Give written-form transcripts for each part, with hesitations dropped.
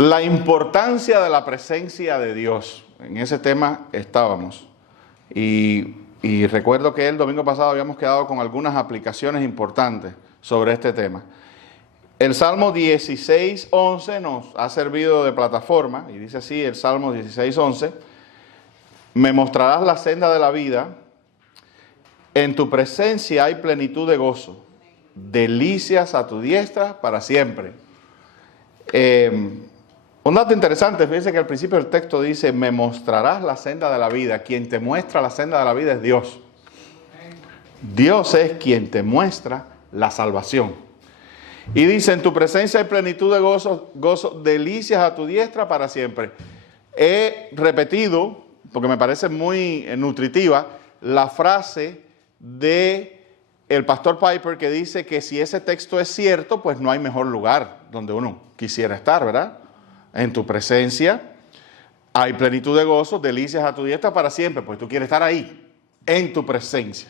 La importancia de la presencia de Dios. En ese tema estábamos. Y recuerdo que el domingo pasado habíamos quedado con algunas aplicaciones importantes sobre este tema. El Salmo 16:11 nos ha servido de plataforma, y dice así el Salmo 16:11: me mostrarás la senda de la vida, en tu presencia hay plenitud de gozo, delicias a tu diestra para siempre. Un dato interesante, fíjense que al principio del texto dice, me mostrarás la senda de la vida. Quien te muestra la senda de la vida es Dios. Dios es quien te muestra la salvación. Y dice, en tu presencia hay plenitud de gozo, delicias a tu diestra para siempre. He repetido, porque me parece muy nutritiva, la frase de el pastor Piper que dice que si ese texto es cierto, pues no hay mejor lugar donde uno quisiera estar, ¿verdad? En tu presencia hay plenitud de gozo, delicias a tu diestra para siempre, pues tú quieres estar ahí, en tu presencia.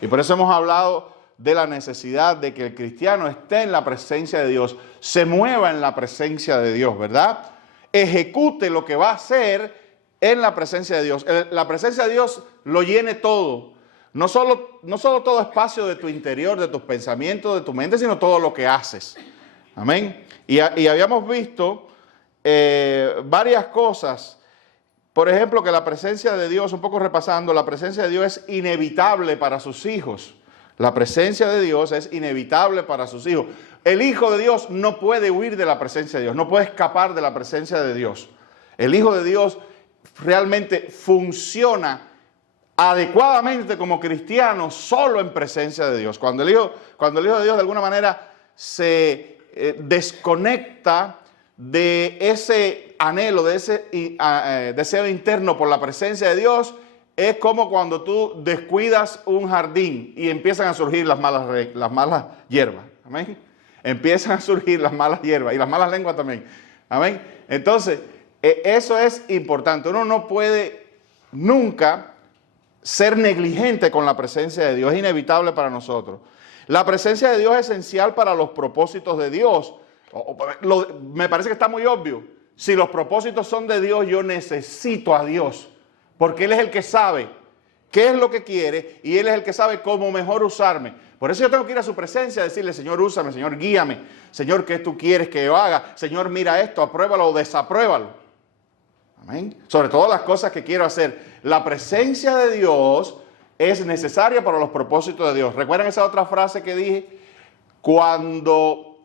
Y por eso hemos hablado de la necesidad de que el cristiano esté en la presencia de Dios, se mueva en la presencia de Dios, ¿verdad? Ejecute lo que va a hacer en la presencia de Dios. La presencia de Dios lo llene todo. No solo todo espacio de tu interior, de tus pensamientos, de tu mente, sino todo lo que haces. Amén. Y habíamos visto varias cosas. Por ejemplo, que la presencia de Dios, un poco repasando, la presencia de Dios es inevitable para sus hijos. La presencia de Dios es inevitable para sus hijos. El Hijo de Dios no puede huir de la presencia de Dios, no puede escapar de la presencia de Dios. El Hijo de Dios realmente funciona adecuadamente como cristiano solo en presencia de Dios. Cuando el Hijo de Dios de alguna manera se desconecta de ese anhelo, de ese deseo interno por la presencia de Dios, es como cuando tú descuidas un jardín y empiezan a surgir las malas hierbas. Amén. Empiezan a surgir las malas hierbas y las malas lenguas también. Amén. Entonces, eso es importante. Uno no puede nunca ser negligente con la presencia de Dios. Es inevitable para nosotros. La presencia de Dios es esencial para los propósitos de Dios. Me parece que está muy obvio. Si los propósitos son de Dios, yo necesito a Dios. Porque Él es el que sabe qué es lo que quiere y Él es el que sabe cómo mejor usarme. Por eso yo tengo que ir a su presencia y decirle, Señor, úsame, Señor, guíame. Señor, ¿qué tú quieres que yo haga? Señor, mira esto, apruébalo o desapruébalo. Amén. Sobre todo las cosas que quiero hacer. La presencia de Dios es necesaria para los propósitos de Dios. ¿Recuerdan esa otra frase que dije? Cuando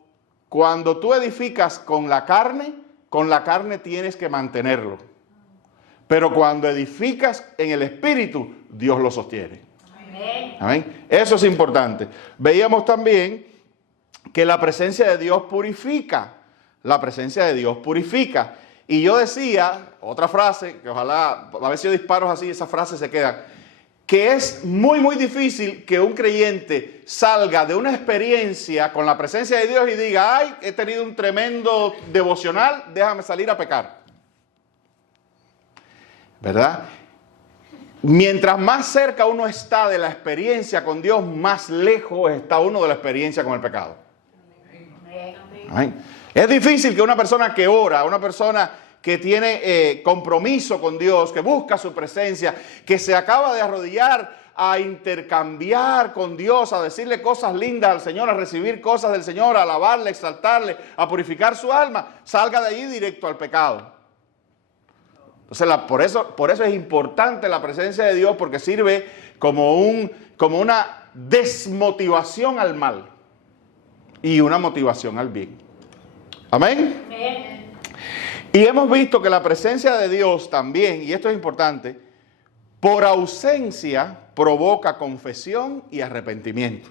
tú edificas con la carne tienes que mantenerlo. Pero cuando edificas en el Espíritu, Dios lo sostiene. Amén. Amén. Eso es importante. Veíamos también que la presencia de Dios purifica. La presencia de Dios purifica. Y yo decía, otra frase, que ojalá, a ver si yo disparos así, esas frases se quedan, que es muy, muy difícil que un creyente salga de una experiencia con la presencia de Dios y diga, ay, he tenido un tremendo devocional, déjame salir a pecar. ¿Verdad? Mientras más cerca uno está de la experiencia con Dios, más lejos está uno de la experiencia con el pecado. Amén. Es difícil que una persona que ora, una persona que tiene compromiso con Dios, que busca su presencia, que se acaba de arrodillar a intercambiar con Dios, a decirle cosas lindas al Señor, a recibir cosas del Señor, a alabarle, exaltarle, a purificar su alma, salga de allí directo al pecado. Entonces, por eso es importante la presencia de Dios, porque sirve como una desmotivación al mal y una motivación al bien. Amén. Amén. Y hemos visto que la presencia de Dios también, y esto es importante, por ausencia provoca confesión y arrepentimiento.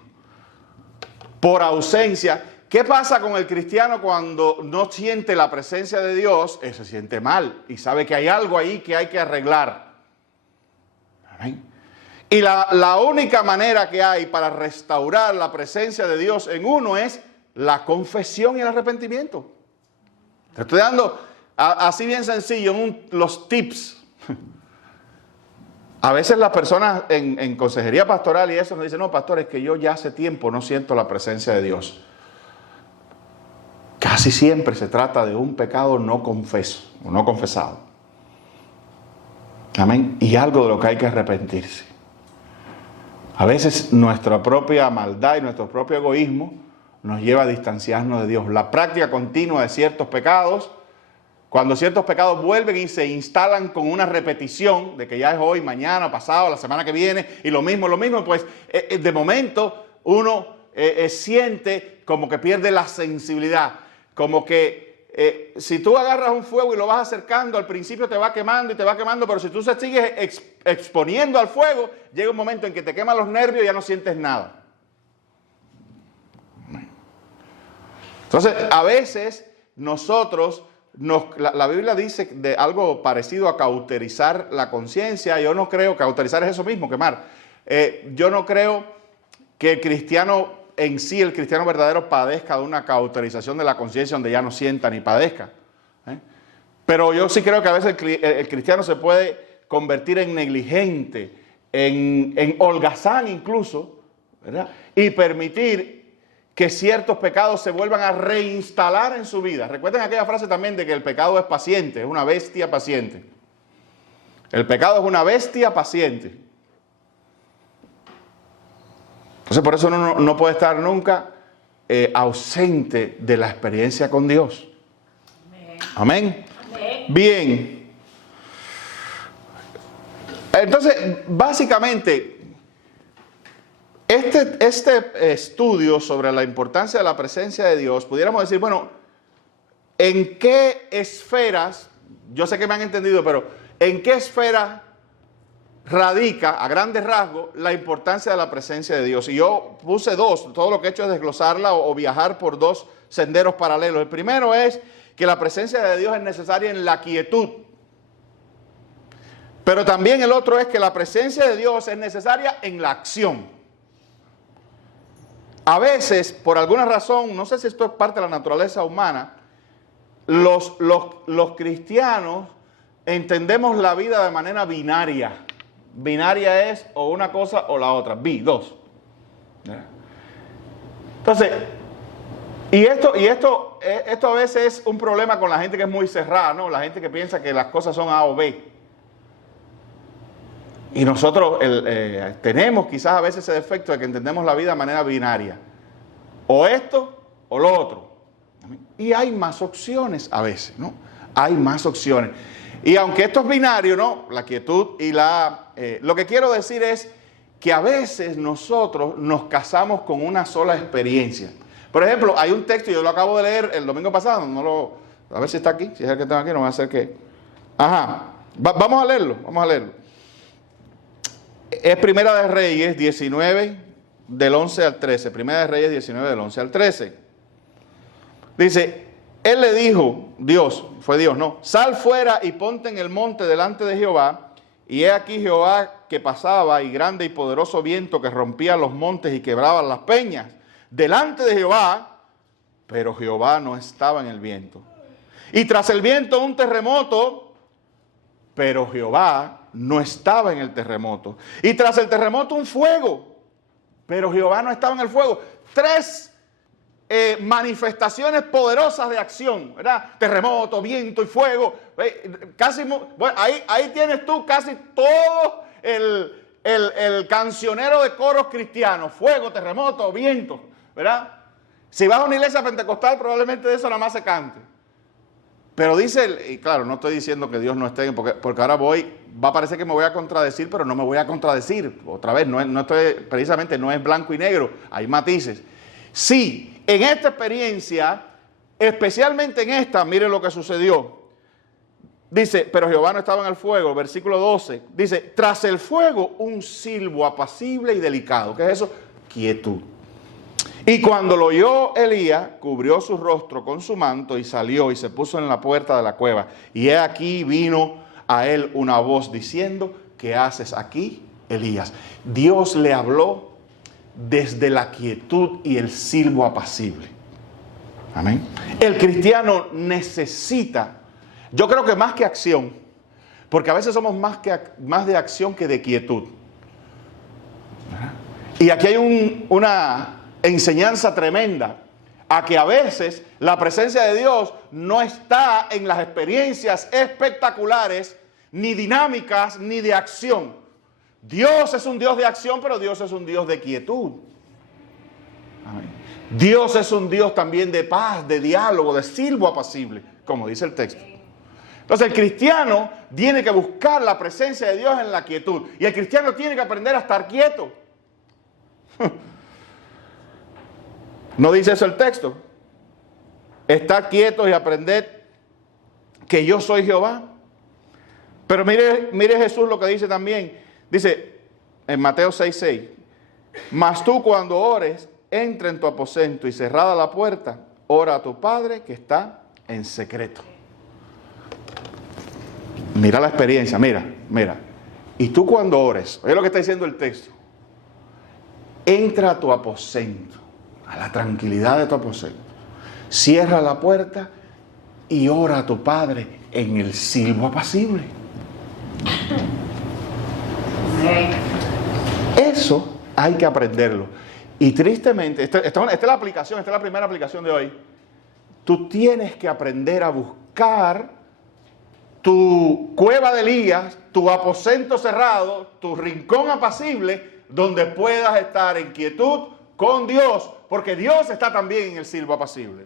Por ausencia. ¿Qué pasa con el cristiano cuando no siente la presencia de Dios? Él se siente mal y sabe que hay algo ahí que hay que arreglar. Amén. Y la única manera que hay para restaurar la presencia de Dios en uno es la confesión y el arrepentimiento. Te estoy dando así bien sencillo los tips. A veces las personas en consejería pastoral y eso nos dicen, no, pastor, es que yo ya hace tiempo no siento la presencia de Dios. casi siempre se trata de un pecado no confeso o no confesado. Amén. Y algo de lo que hay que arrepentirse. A veces nuestra propia maldad y nuestro propio egoísmo nos lleva a distanciarnos de Dios. La práctica continua de ciertos pecados, cuando ciertos pecados vuelven y se instalan con una repetición de que ya es hoy, mañana, pasado, la semana que viene, y lo mismo, pues de momento uno siente como que pierde la sensibilidad, como que si tú agarras un fuego y lo vas acercando, al principio te va quemando y te va quemando, pero si tú se sigues exponiendo al fuego, llega un momento en que te queman los nervios y ya no sientes nada. Entonces, a veces nosotros, la Biblia dice de algo parecido a cauterizar la conciencia. Yo no creo, cauterizar es eso mismo, quemar. Yo no creo que el cristiano en sí, el cristiano verdadero, padezca de una cauterización de la conciencia donde ya no sienta ni padezca. Pero yo sí creo que a veces el cristiano se puede convertir en negligente, en holgazán incluso, ¿verdad? Y permitir que ciertos pecados se vuelvan a reinstalar en su vida. Recuerden aquella frase también de que el pecado es paciente, es una bestia paciente. El pecado es una bestia paciente. Entonces por eso uno no puede estar nunca ausente de la experiencia con Dios. Amén. Amén. Bien. Entonces, básicamente, este estudio sobre la importancia de la presencia de Dios, pudiéramos decir, bueno, ¿en qué esferas, yo sé que me han entendido, pero ¿en qué esfera radica, a grandes rasgos, la importancia de la presencia de Dios? Y yo puse dos, todo lo que he hecho es desglosarla o viajar por dos senderos paralelos. El primero es que la presencia de Dios es necesaria en la quietud. Pero también el otro es que la presencia de Dios es necesaria en la acción. A veces, por alguna razón, no sé si esto es parte de la naturaleza humana, los cristianos entendemos la vida de manera binaria. Binaria es o una cosa o la otra, dos. Entonces, esto a veces es un problema con la gente que es muy cerrada, ¿no? La gente que piensa que las cosas son A o B. Y nosotros tenemos quizás a veces ese defecto de que entendemos la vida de manera binaria. O esto o lo otro. Y hay más opciones a veces, ¿no? Hay más opciones. Y aunque esto es binario, ¿no? La quietud y lo que quiero decir es que a veces nosotros nos casamos con una sola experiencia. Por ejemplo, hay un texto, yo lo acabo de leer el domingo pasado, a ver si está aquí, si es el que tengo aquí, no va a ser que... Vamos a leerlo. Es Primera de Reyes 19, del 11 al 13. Primera de Reyes 19, del 11 al 13. Dice... Él le dijo, fue Dios, no, sal fuera y ponte en el monte delante de Jehová, y he aquí Jehová que pasaba, y grande y poderoso viento que rompía los montes y quebraba las peñas, delante de Jehová, pero Jehová no estaba en el viento. Y tras el viento un terremoto, pero Jehová no estaba en el terremoto. Y tras el terremoto un fuego, pero Jehová no estaba en el fuego. Tres manifestaciones poderosas de acción, ¿verdad? Terremoto, viento y fuego. Ahí tienes tú casi todo el cancionero de coros cristianos. Fuego, terremoto, viento, ¿verdad? Si vas a una iglesia pentecostal, probablemente de eso nada más se cante. Pero dice, y claro, no estoy diciendo que Dios no esté, porque ahora va a parecer que me voy a contradecir, pero no me voy a contradecir. Otra vez, precisamente no es blanco y negro, hay matices. Sí, en esta experiencia, especialmente en esta, miren lo que sucedió. Dice, pero Jehová no estaba en el fuego, versículo 12. Dice, tras el fuego un silbo apacible y delicado. ¿Qué es eso? Quietud. Y cuando lo oyó Elías, cubrió su rostro con su manto y salió y se puso en la puerta de la cueva. Y he aquí vino a él una voz diciendo, ¿qué haces aquí, Elías? Dios le habló desde la quietud y el silbo apacible. Amén. El cristiano necesita, yo creo que más que acción, porque a veces somos más de acción que de quietud. Y aquí hay una enseñanza tremenda. a que a veces la presencia de Dios no está en las experiencias espectaculares, ni dinámicas, ni de acción. Dios es un Dios de acción, pero Dios es un Dios de quietud. Amén. Dios es un Dios también de paz, de diálogo, de silbo apacible, como dice el texto. Entonces el cristiano tiene que buscar la presencia de Dios en la quietud. Y el cristiano tiene que aprender a estar quieto. ¿No dice eso el texto? Estad quietos y aprended que yo soy Jehová. Pero mire Jesús lo que dice también. Dice en Mateo 6:6. Mas tú cuando ores, entra en tu aposento y cerrada la puerta, ora a tu Padre que está en secreto. Mira la experiencia, mira. Y tú cuando ores, oye lo que está diciendo el texto. Entra a tu aposento, a la tranquilidad de tu aposento. Cierra la puerta y ora a tu Padre en el silbo apacible. Eso hay que aprenderlo. Y tristemente, esta es la aplicación, esta es la primera aplicación de hoy. Tú tienes que aprender a buscar tu cueva de Elías, tu aposento cerrado, tu rincón apacible, donde puedas estar en quietud con Dios, porque Dios está también en el silbo apacible.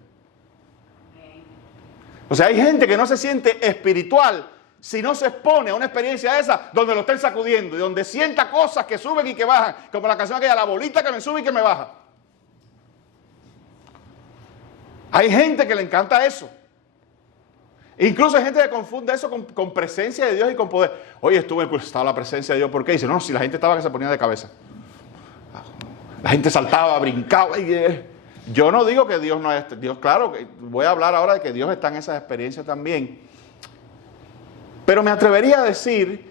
O sea, hay gente que no se siente espiritual si no se expone a una experiencia esa donde lo estén sacudiendo y donde sienta cosas que suben y que bajan, como la canción aquella, la bolita que me sube y que me baja. Hay gente que le encanta eso. Incluso hay gente que confunde eso con presencia de Dios y con poder. Oye, estaba la presencia de Dios, ¿por qué? Dice, no, si la gente estaba que se ponía de cabeza. La gente saltaba, brincaba. Yo no digo que Dios no es Dios, claro, que voy a hablar ahora de que Dios está en esas experiencias también. Pero me atrevería a decir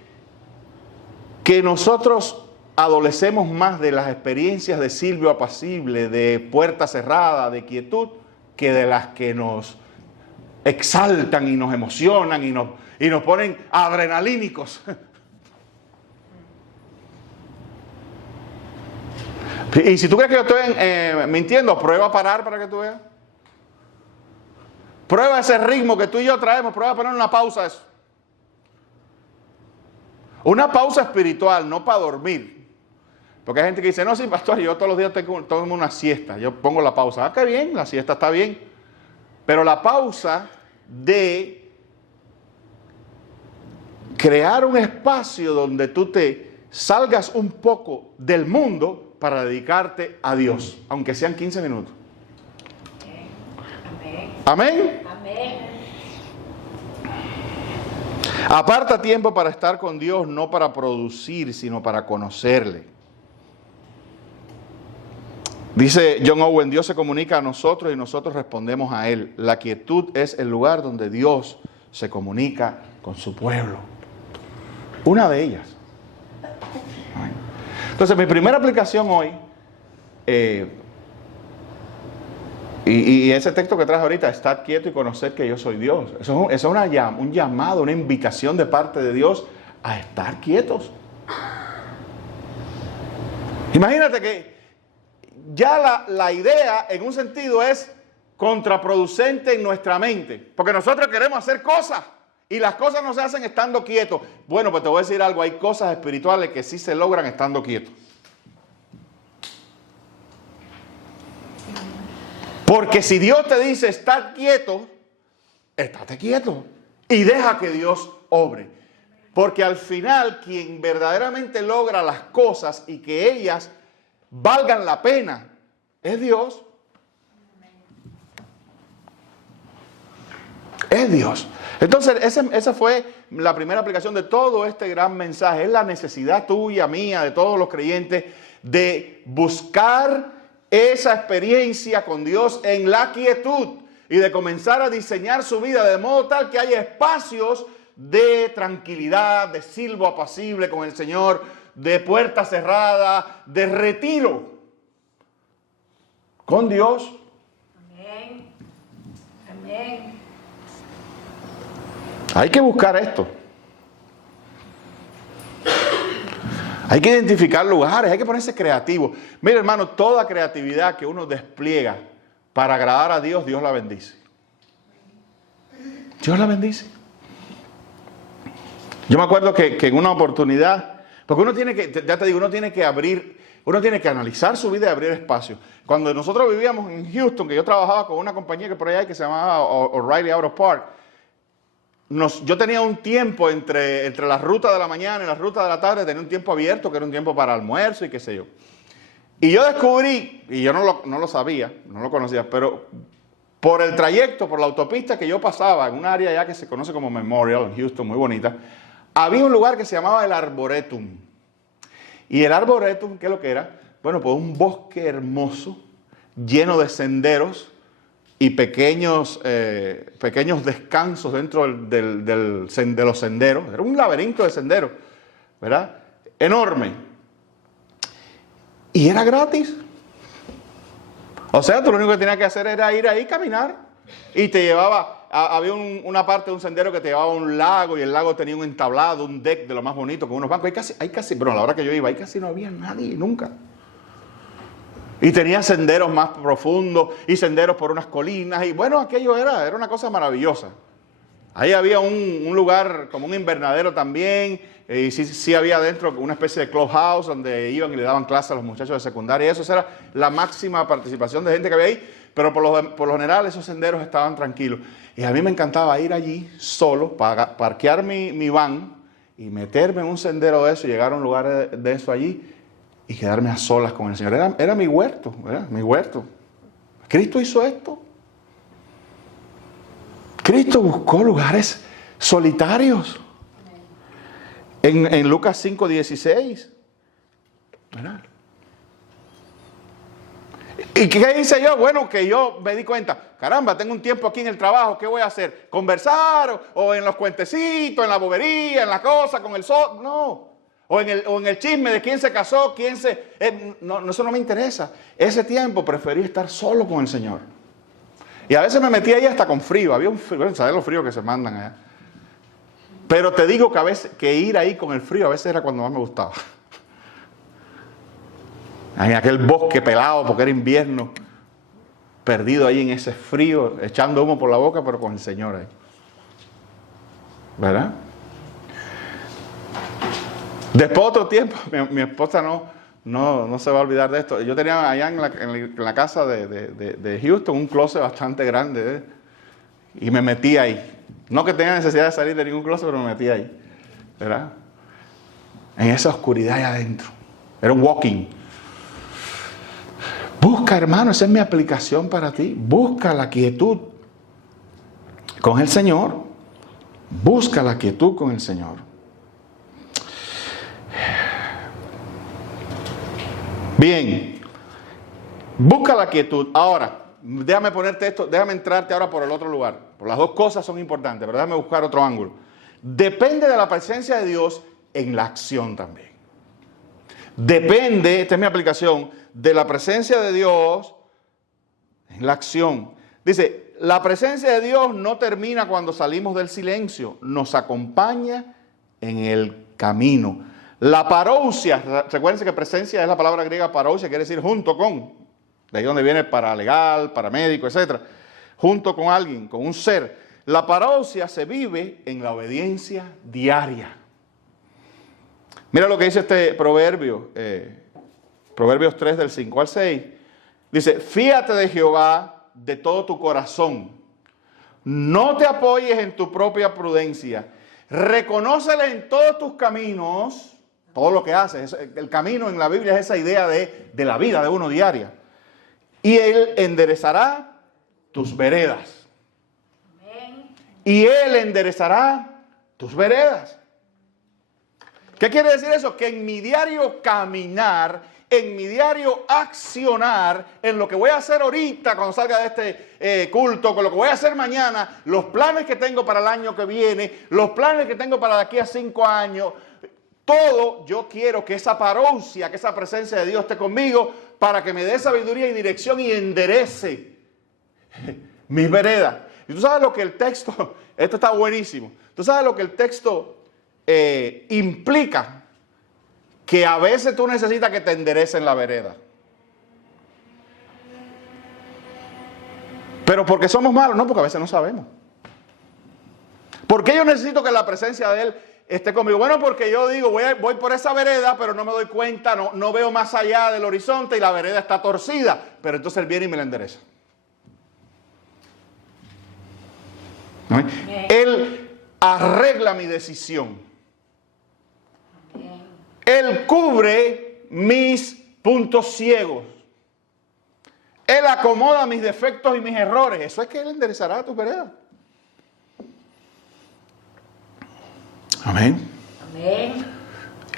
que nosotros adolecemos más de las experiencias de silbo apacible, de puerta cerrada, de quietud, que de las que nos exaltan y nos emocionan y nos ponen adrenalínicos. Y si tú crees que yo estoy mintiendo, prueba a parar para que tú veas. Prueba ese ritmo que tú y yo traemos, prueba a poner una pausa a eso. Una pausa espiritual, no para dormir. Porque hay gente que dice, no, sí, pastor, yo todos los días tomo una siesta. Yo pongo la pausa. Ah, qué bien, la siesta está bien. Pero la pausa de crear un espacio donde tú te salgas un poco del mundo para dedicarte a Dios, aunque sean 15 minutos. Amén. Amén. Aparta tiempo para estar con Dios, no para producir, sino para conocerle. Dice John Owen, Dios se comunica a nosotros y nosotros respondemos a Él. La quietud es el lugar donde Dios se comunica con su pueblo. Una de ellas. Entonces, mi primera aplicación hoy, y ese texto que traje ahorita, estar quieto y conocer que yo soy Dios. Eso es un llamado, una invitación de parte de Dios a estar quietos. Imagínate que ya la idea en un sentido es contraproducente en nuestra mente, porque nosotros queremos hacer cosas y las cosas no se hacen estando quietos. Bueno, pues te voy a decir algo, hay cosas espirituales que sí se logran estando quietos. Porque si Dios te dice estar quieto, estate quieto y deja que Dios obre. Porque al final quien verdaderamente logra las cosas y que ellas valgan la pena es Dios. Es Dios. Entonces esa fue la primera aplicación de todo este gran mensaje. Es la necesidad tuya, mía, de todos los creyentes de buscar esa experiencia con Dios en la quietud y de comenzar a diseñar su vida de modo tal que haya espacios de tranquilidad, de silbo apacible con el Señor, de puerta cerrada, de retiro con Dios. Amén. Amén. Hay que buscar esto. Hay que identificar lugares, hay que ponerse creativo. Mira, hermano, toda creatividad que uno despliega para agradar a Dios, Dios la bendice. Dios la bendice. Yo me acuerdo que en una oportunidad, porque uno tiene que, ya te digo, uno tiene que analizar su vida y abrir espacio. Cuando nosotros vivíamos en Houston, que yo trabajaba con una compañía que por allá hay que se llamaba O'Reilly Auto Parts, yo tenía un tiempo entre la ruta de la mañana y la ruta de la tarde, tenía un tiempo abierto, que era un tiempo para almuerzo y qué sé yo. Y yo descubrí, y yo no lo sabía, no lo conocía, pero por el trayecto, por la autopista que yo pasaba, en un área ya que se conoce como Memorial, en Houston, muy bonita, había un lugar que se llamaba el Arboretum. Y el Arboretum, ¿qué es lo que era? Bueno, pues un bosque hermoso, lleno de senderos y pequeños descansos dentro de los senderos. Era un laberinto de senderos, ¿verdad? Enorme. Y era gratis. O sea, tú lo único que tenías que hacer era ir ahí, caminar. Y te llevaba, había una parte de un sendero que te llevaba a un lago, y el lago tenía un entablado, un deck de lo más bonito, con unos bancos. Pero a la hora que yo iba, ahí casi no había nadie, nunca. Y tenía senderos más profundos, y senderos por unas colinas, y bueno, aquello era una cosa maravillosa. Ahí había un lugar como un invernadero también, y sí había adentro una especie de clubhouse donde iban y le daban clases a los muchachos de secundaria, y eso era la máxima participación de gente que había ahí, pero por lo general esos senderos estaban tranquilos. Y a mí me encantaba ir allí solo, parquear mi van y meterme en un sendero de eso, y llegar a un lugar de eso allí y quedarme a solas con el Señor. Era mi huerto, ¿verdad? Mi huerto. Cristo hizo esto. Cristo buscó lugares solitarios. En Lucas 5:16. ¿Verdad? ¿Y qué hice yo? Bueno, que yo me di cuenta, caramba, tengo un tiempo aquí en el trabajo, ¿qué voy a hacer? ¿Conversar? ¿O en los cuentecitos, en la bobería, en la cosa, con el sol? No. O en el chisme de quién se casó, no, eso no me interesa. Ese tiempo preferí estar solo con el Señor. Y a veces me metí ahí hasta con frío. Había un frío, ¿sabes los fríos que se mandan allá? Pero te digo que a veces, que ir ahí con el frío, a veces era cuando más me gustaba. En aquel bosque pelado, porque era invierno, perdido ahí en ese frío, echando humo por la boca, pero con el Señor ahí. ¿Verdad? Después de otro tiempo, mi esposa no se va a olvidar de esto. Yo tenía allá en la casa de Houston un closet bastante grande, ¿eh? Y me metí ahí. No que tenga necesidad de salir de ningún closet, pero me metí ahí, ¿verdad? En esa oscuridad ahí adentro. Era un walking. Busca, hermano, esa es mi aplicación para ti. Busca la quietud con el Señor. Busca la quietud con el Señor. Bien. Busca la quietud. Ahora, déjame ponerte esto, déjame entrarte ahora por el otro lugar. Las dos cosas son importantes, pero déjame buscar otro ángulo. Depende de la presencia de Dios en la acción también. Depende, esta es mi aplicación, de la presencia de Dios en la acción. Dice, la presencia de Dios no termina cuando salimos del silencio, nos acompaña en el camino. La parousia, recuérdense que presencia es la palabra griega parousia, quiere decir junto con, de ahí donde viene paralegal, paramédico, etc. Junto con alguien, con un ser. La parousia se vive en la obediencia diaria. Mira lo que dice este proverbio, Proverbios 3 del 5 al 6. Dice, fíate de Jehová de todo tu corazón. No te apoyes en tu propia prudencia. Reconócele en todos tus caminos, todo lo que haces. El camino en la Biblia es esa idea de la vida de uno diaria. Y Él enderezará tus veredas. Amén. Y Él enderezará tus veredas. ¿Qué quiere decir eso? Que en mi diario caminar, en mi diario accionar, en lo que voy a hacer ahorita cuando salga de este culto, con lo que voy a hacer mañana, los planes que tengo para el año que viene, los planes que tengo para de aquí a 5 años, todo yo quiero que esa parousia, que esa presencia de Dios esté conmigo para que me dé sabiduría y dirección y enderece mis veredas. Y tú sabes lo que el texto, esto está buenísimo, tú sabes lo que el texto implica, que a veces tú necesitas que te enderecen la vereda. Pero porque somos malos, no, porque a veces no sabemos. ¿Por qué yo necesito que la presencia de Él esté conmigo? Bueno, porque yo digo, voy por esa vereda, pero no me doy cuenta, no veo más allá del horizonte y la vereda está torcida. Pero entonces Él viene y me la endereza. ¿No? Él arregla mi decisión. Él cubre mis puntos ciegos. Él acomoda mis defectos y mis errores. Eso es que Él enderezará tus veredas. Amén. Amén.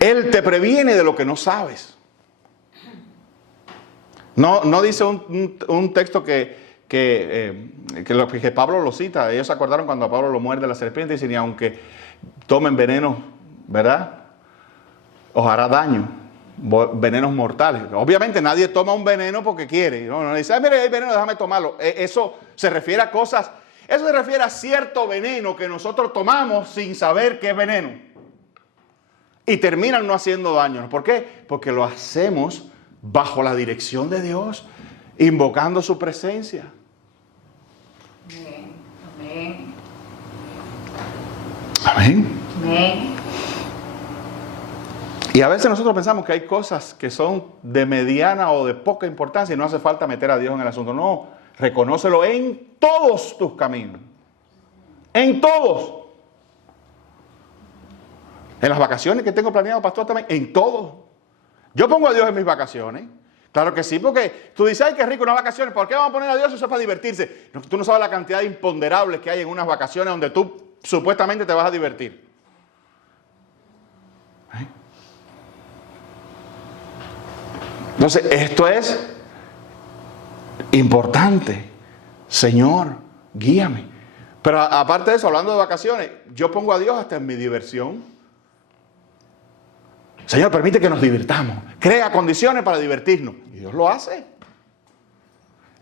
Él te previene de lo que no sabes. No dice un texto que Pablo lo cita. Ellos se acordaron cuando a Pablo lo muerde la serpiente y dicen, y aunque tomen veneno, ¿verdad?, os hará daño. Venenos mortales. Obviamente nadie toma un veneno porque quiere. No dice, mire, hay veneno, déjame tomarlo. Eso se refiere a cosas, eso se refiere a cierto veneno que nosotros tomamos sin saber que es veneno. Y terminan no haciendo daño. ¿Por qué? Porque lo hacemos bajo la dirección de Dios, invocando su presencia. Amén. Amén. Amén. Amén. Y a veces nosotros pensamos que hay cosas que son de mediana o de poca importancia y no hace falta meter a Dios en el asunto. No, reconócelo en todos tus caminos. En todos. En las vacaciones que tengo planeado, pastor, también, en todos. Yo pongo a Dios en mis vacaciones. Claro que sí, porque tú dices, ay, qué rico unas vacaciones. ¿Por qué vamos a poner a Dios? Eso es para divertirse. Tú no sabes la cantidad de imponderables que hay en unas vacaciones donde tú supuestamente te vas a divertir. Entonces, esto es importante. Señor, guíame. Pero aparte de eso, hablando de vacaciones, yo pongo a Dios hasta en mi diversión. Señor, permite que nos divirtamos. Crea condiciones para divertirnos. Y Dios lo hace.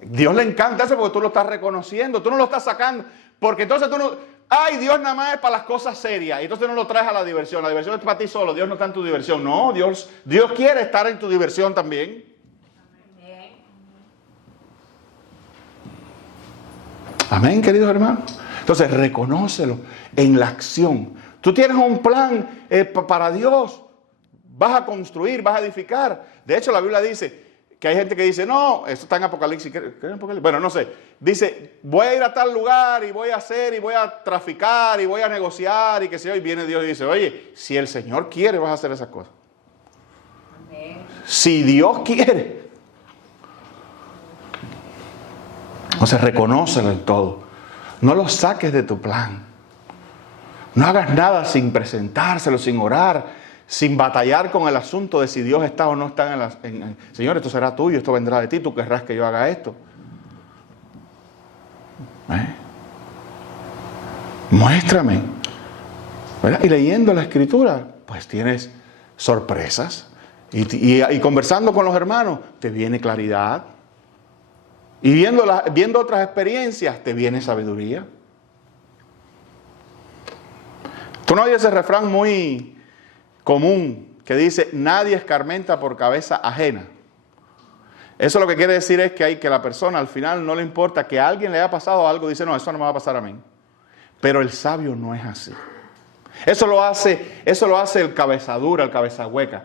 Dios le encanta eso porque tú lo estás reconociendo. Tú no lo estás sacando. Porque entonces tú no... Ay, Dios nada más es para las cosas serias. Y entonces no lo traes a la diversión. La diversión es para ti solo. Dios no está en tu diversión. No, Dios quiere estar en tu diversión también. Amén. Amén, queridos hermanos. Entonces, reconócelo en la acción. Tú tienes un plan para Dios. Vas a construir, vas a edificar. De hecho, la Biblia dice que hay gente que dice, no, esto está en Apocalipsis. ¿Qué en Apocalipsis? Bueno, no sé. Dice, voy a ir a tal lugar y voy a hacer y voy a traficar y voy a negociar y qué sé yo. Y viene Dios y dice, oye, si el Señor quiere, vas a hacer esas cosas. Amén. Si Dios quiere. Entonces, reconócelo en todo. No lo saques de tu plan. No hagas nada sin presentárselo, sin orar, sin batallar con el asunto de si Dios está o no está Señor, esto será tuyo, esto vendrá de ti, tú querrás que yo haga esto. Muéstrame. ¿Verdad? Y leyendo la Escritura, pues tienes sorpresas. Y conversando con los hermanos, te viene claridad. Y viendo otras experiencias, te viene sabiduría. Tú no oyes ese refrán muy común que dice, nadie escarmenta por cabeza ajena. Eso lo que quiere decir es que la persona al final no le importa que a alguien le haya pasado algo, dice, no, eso no me va a pasar a mí. Pero el sabio no es así. Eso lo hace el cabeza dura, el cabeza hueca.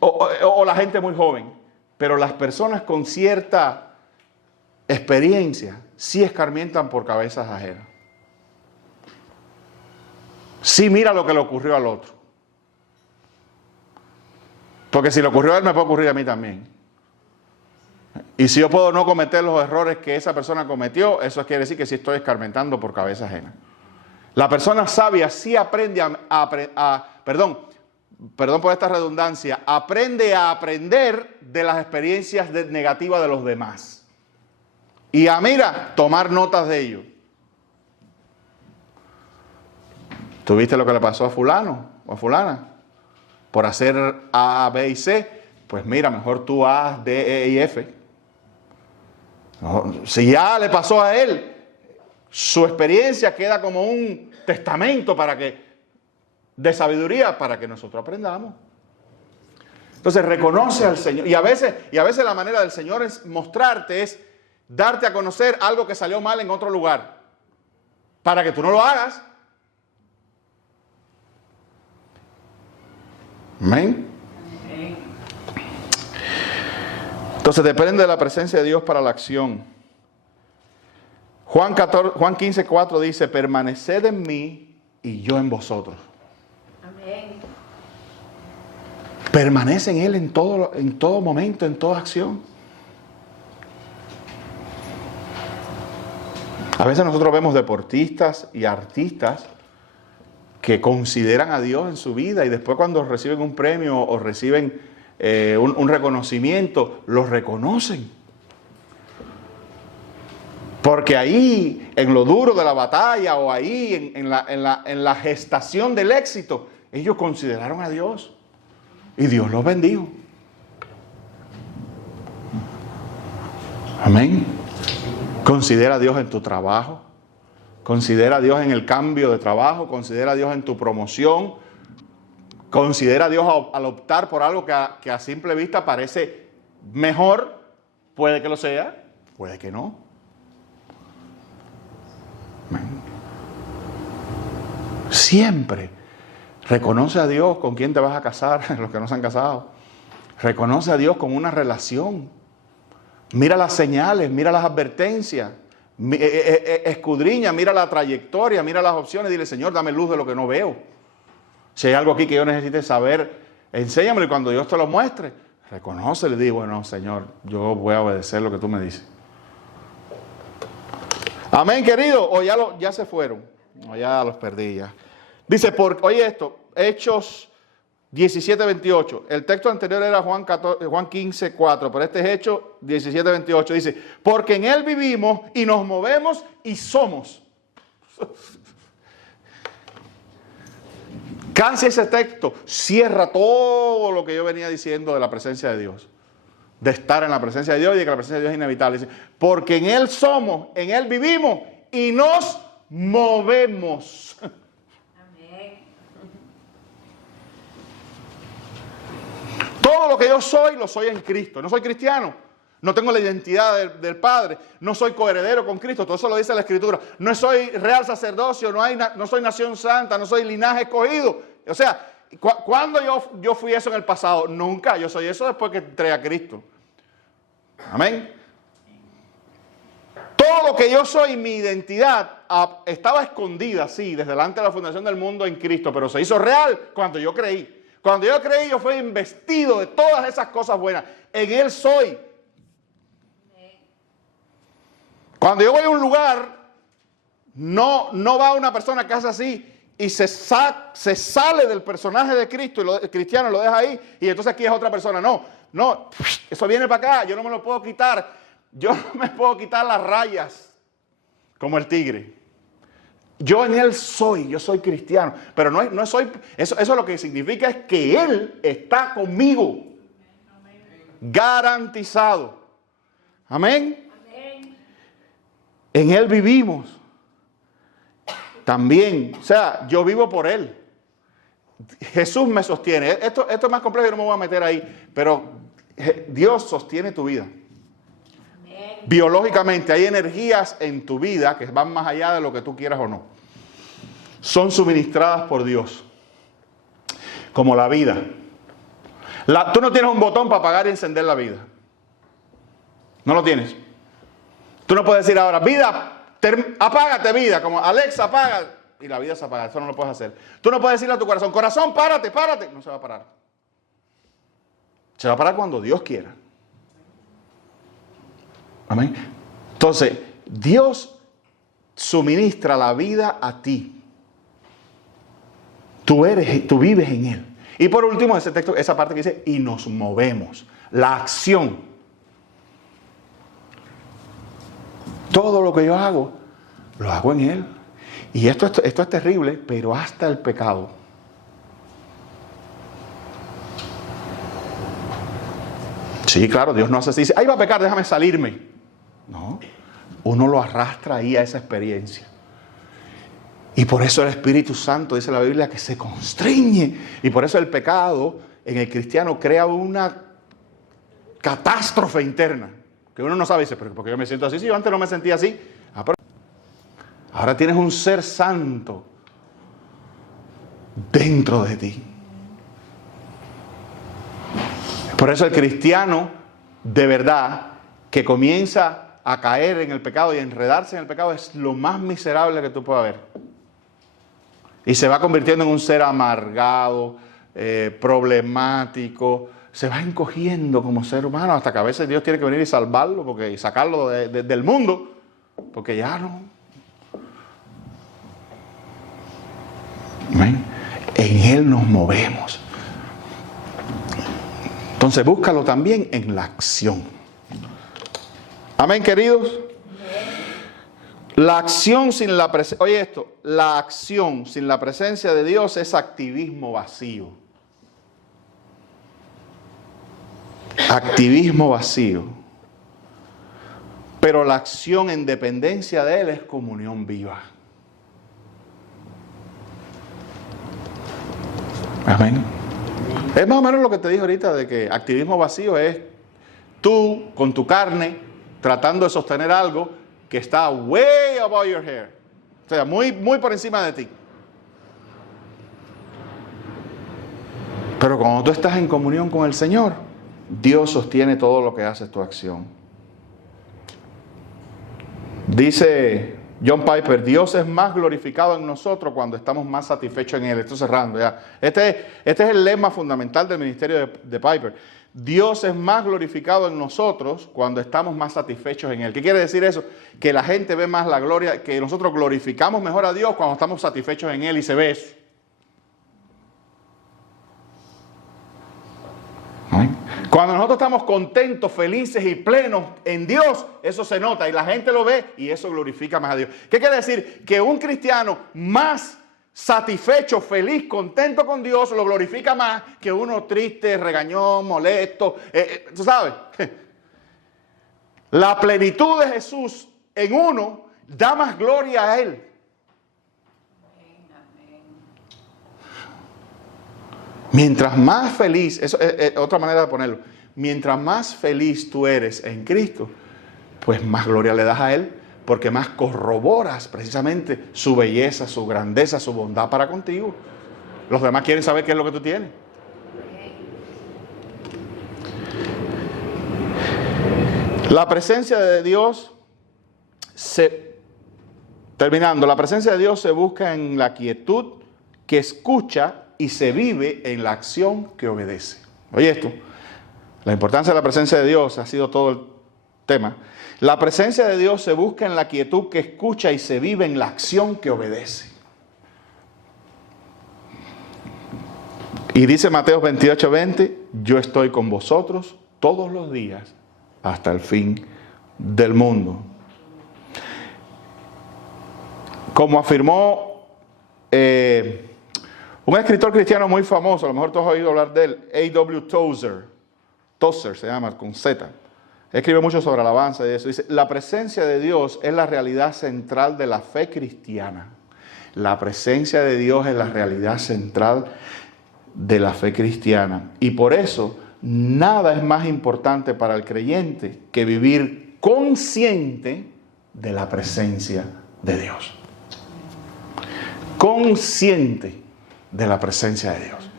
O la gente muy joven. Pero las personas con cierta experiencia sí escarmientan por cabezas ajenas. Sí mira lo que le ocurrió al otro. Porque si le ocurrió a él, me puede ocurrir a mí también. Y si yo puedo no cometer los errores que esa persona cometió, eso quiere decir que sí estoy escarmentando por cabeza ajena. La persona sabia sí aprende perdón por esta redundancia, aprende a aprender de las experiencias negativas de los demás. Y tomar notas de ello. ¿Tú viste lo que le pasó a fulano o a fulana? Por hacer A, B y C, pues mejor tú A, D, E y F. No, si ya le pasó a él, su experiencia queda como un testamento de sabiduría para que nosotros aprendamos. Entonces reconoce al Señor. Y a veces la manera del Señor es mostrarte es darte a conocer algo que salió mal en otro lugar, para que tú no lo hagas. Amén. Amén. Entonces depende de la presencia de Dios para la acción. Juan 15:4 dice, permaneced en mí y yo en vosotros. Amén. Permanece en Él en todo momento, en toda acción. A veces nosotros vemos deportistas y artistas que consideran a Dios en su vida y después cuando reciben un premio o reciben un reconocimiento, los reconocen. Porque ahí, en lo duro de la batalla o ahí en la gestación del éxito, ellos consideraron a Dios y Dios los bendijo. Amén. Considera a Dios en tu trabajo. Considera a Dios en el cambio de trabajo. Considera a Dios en tu promoción. Considera a Dios al optar por algo que a simple vista parece mejor. Puede que lo sea, puede que no. Amén. Siempre reconoce a Dios con quien te vas a casar, los que no se han casado. Reconoce a Dios con una relación. Mira las señales, mira las advertencias, escudriña, mira la trayectoria, mira las opciones. Dile, Señor, dame luz de lo que no veo. Si hay algo aquí que yo necesite saber, enséñamelo y cuando Dios te lo muestre, reconoce y digo, bueno, Señor, yo voy a obedecer lo que tú me dices. Amén, querido. O ya se fueron, o ya los perdí ya. Dice, oye esto, Hechos 17:28. El texto anterior era Juan 15:4, pero este es Hechos 17:28. Dice, porque en Él vivimos y nos movemos y somos. Casi ese texto cierra todo lo que yo venía diciendo de la presencia de Dios. De estar en la presencia de Dios y de que la presencia de Dios es inevitable. Dice, porque en Él somos, en Él vivimos y nos movemos. Todo lo que yo soy, lo soy en Cristo. No soy cristiano. No tengo la identidad del Padre. No soy coheredero con Cristo. Todo eso lo dice la Escritura. No soy real sacerdocio. No soy nación santa. No soy linaje escogido. O sea, ¿cuándo yo fui eso en el pasado? Nunca. Yo soy eso después que entré a Cristo. Amén. Todo lo que yo soy, mi identidad, estaba escondida, sí, desde delante de la fundación del mundo en Cristo. Pero se hizo real cuando yo creí. Cuando yo creí, yo fui investido de todas esas cosas buenas. En Él soy. Cuando yo voy a un lugar, no va una persona que hace así y se sale del personaje de Cristo y el cristiano lo deja ahí y entonces aquí es otra persona. No, eso viene para acá, yo no me lo puedo quitar. Yo no me puedo quitar las rayas como el tigre. Yo en Él soy, yo soy cristiano, pero no soy, eso lo que significa es que Él está conmigo, garantizado. Amén. En Él vivimos. También, o sea, yo vivo por Él. Jesús me sostiene. Esto es más complejo, yo no me voy a meter ahí, pero Dios sostiene tu vida. Biológicamente hay energías en tu vida que van más allá de lo que tú quieras o no. Son suministradas por Dios. Como la vida. Tú no tienes un botón para apagar y encender la vida. No lo tienes. Tú no puedes decir ahora, vida, apágate vida, como Alexa, apaga. Y la vida se apaga, eso no lo puedes hacer. Tú no puedes decirle a tu corazón, corazón, párate. No se va a parar. Se va a parar cuando Dios quiera. Amén. Entonces, Dios suministra la vida a ti. Tú vives en Él. Y por último, ese texto, esa parte que dice, y nos movemos. La acción. Todo lo que yo hago, lo hago en Él. Y esto es terrible, pero hasta el pecado. Sí, claro, Dios no hace así. Dice, ahí va a pecar, déjame salirme. No, uno lo arrastra ahí a esa experiencia. Y por eso el Espíritu Santo, dice la Biblia, que se constriñe. Y por eso el pecado en el cristiano crea una catástrofe interna. que uno no sabe, dice, pero ¿por qué yo me siento así? Si yo antes no me sentía así. Pero ahora tienes un ser santo dentro de ti. Por eso el cristiano de verdad que comienza a caer en el pecado y a enredarse en el pecado es lo más miserable que tú puedas ver. Y se va convirtiendo en un ser amargado, problemático, se va encogiendo como ser humano hasta que a veces Dios tiene que venir y salvarlo y sacarlo del mundo, porque ya no. ¿Ven? En Él nos movemos. Entonces búscalo también en la acción. Amén, queridos. La acción sin la presencia, oye esto, la acción sin la presencia de Dios es activismo vacío. Activismo vacío. Pero la acción en dependencia de Él es comunión viva. Amén. Es más o menos lo que te dije ahorita de que activismo vacío es tú con tu carne tratando de sostener algo que está way above your head. O sea, muy por encima de ti. Pero cuando tú estás en comunión con el Señor, Dios sostiene todo lo que hace tu acción. Dice John Piper, Dios es más glorificado en nosotros cuando estamos más satisfechos en Él. Estoy cerrando ya. Este es el lema fundamental del ministerio de Piper. Dios es más glorificado en nosotros cuando estamos más satisfechos en Él. ¿Qué quiere decir eso? Que la gente ve más la gloria, que nosotros glorificamos mejor a Dios cuando estamos satisfechos en Él y se ve eso. Cuando nosotros estamos contentos, felices y plenos en Dios, eso se nota y la gente lo ve y eso glorifica más a Dios. ¿Qué quiere decir? Que un cristiano más satisfecho, feliz, contento con Dios, lo glorifica más que uno triste, regañón, molesto. ¿Tú sabes? La plenitud de Jesús en uno da más gloria a Él. Mientras más feliz, eso es otra manera de ponerlo, mientras más feliz tú eres en Cristo, pues más gloria le das a Él, porque más corroboras precisamente su belleza, su grandeza, su bondad para contigo. Los demás quieren saber qué es lo que tú tienes. La presencia de Dios la presencia de Dios se busca en la quietud que escucha y se vive en la acción que obedece. Oye esto, la importancia de la presencia de Dios ha sido todo el tema. La presencia de Dios se busca en la quietud que escucha y se vive en la acción que obedece. Y dice Mateo 28:20, yo estoy con vosotros todos los días hasta el fin del mundo. Como afirmó un escritor cristiano muy famoso, a lo mejor tú has oído hablar de él, A.W. Tozer se llama, con Z. Escribe mucho sobre alabanza y eso. Dice, la presencia de Dios es la realidad central de la fe cristiana. La presencia de Dios es la realidad central de la fe cristiana. Y por eso, nada es más importante para el creyente que vivir consciente de la presencia de Dios. Consciente de la presencia de Dios.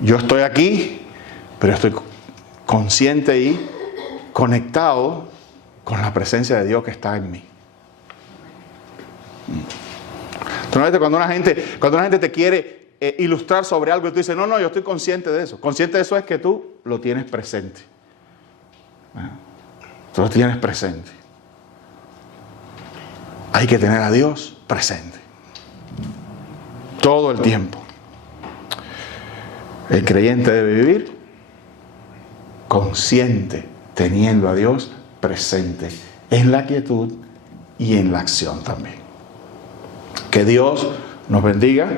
Yo estoy aquí, pero estoy consciente y conectado con la presencia de Dios que está en mí. Entonces, cuando una gente te quiere ilustrar sobre algo y tú dices, no, yo estoy consciente de eso. Consciente de eso es que tú lo tienes presente. Tú lo tienes presente. Hay que tener a Dios presente. Todo el tiempo. El creyente debe vivir consciente, teniendo a Dios presente en la quietud y en la acción también. Que Dios nos bendiga.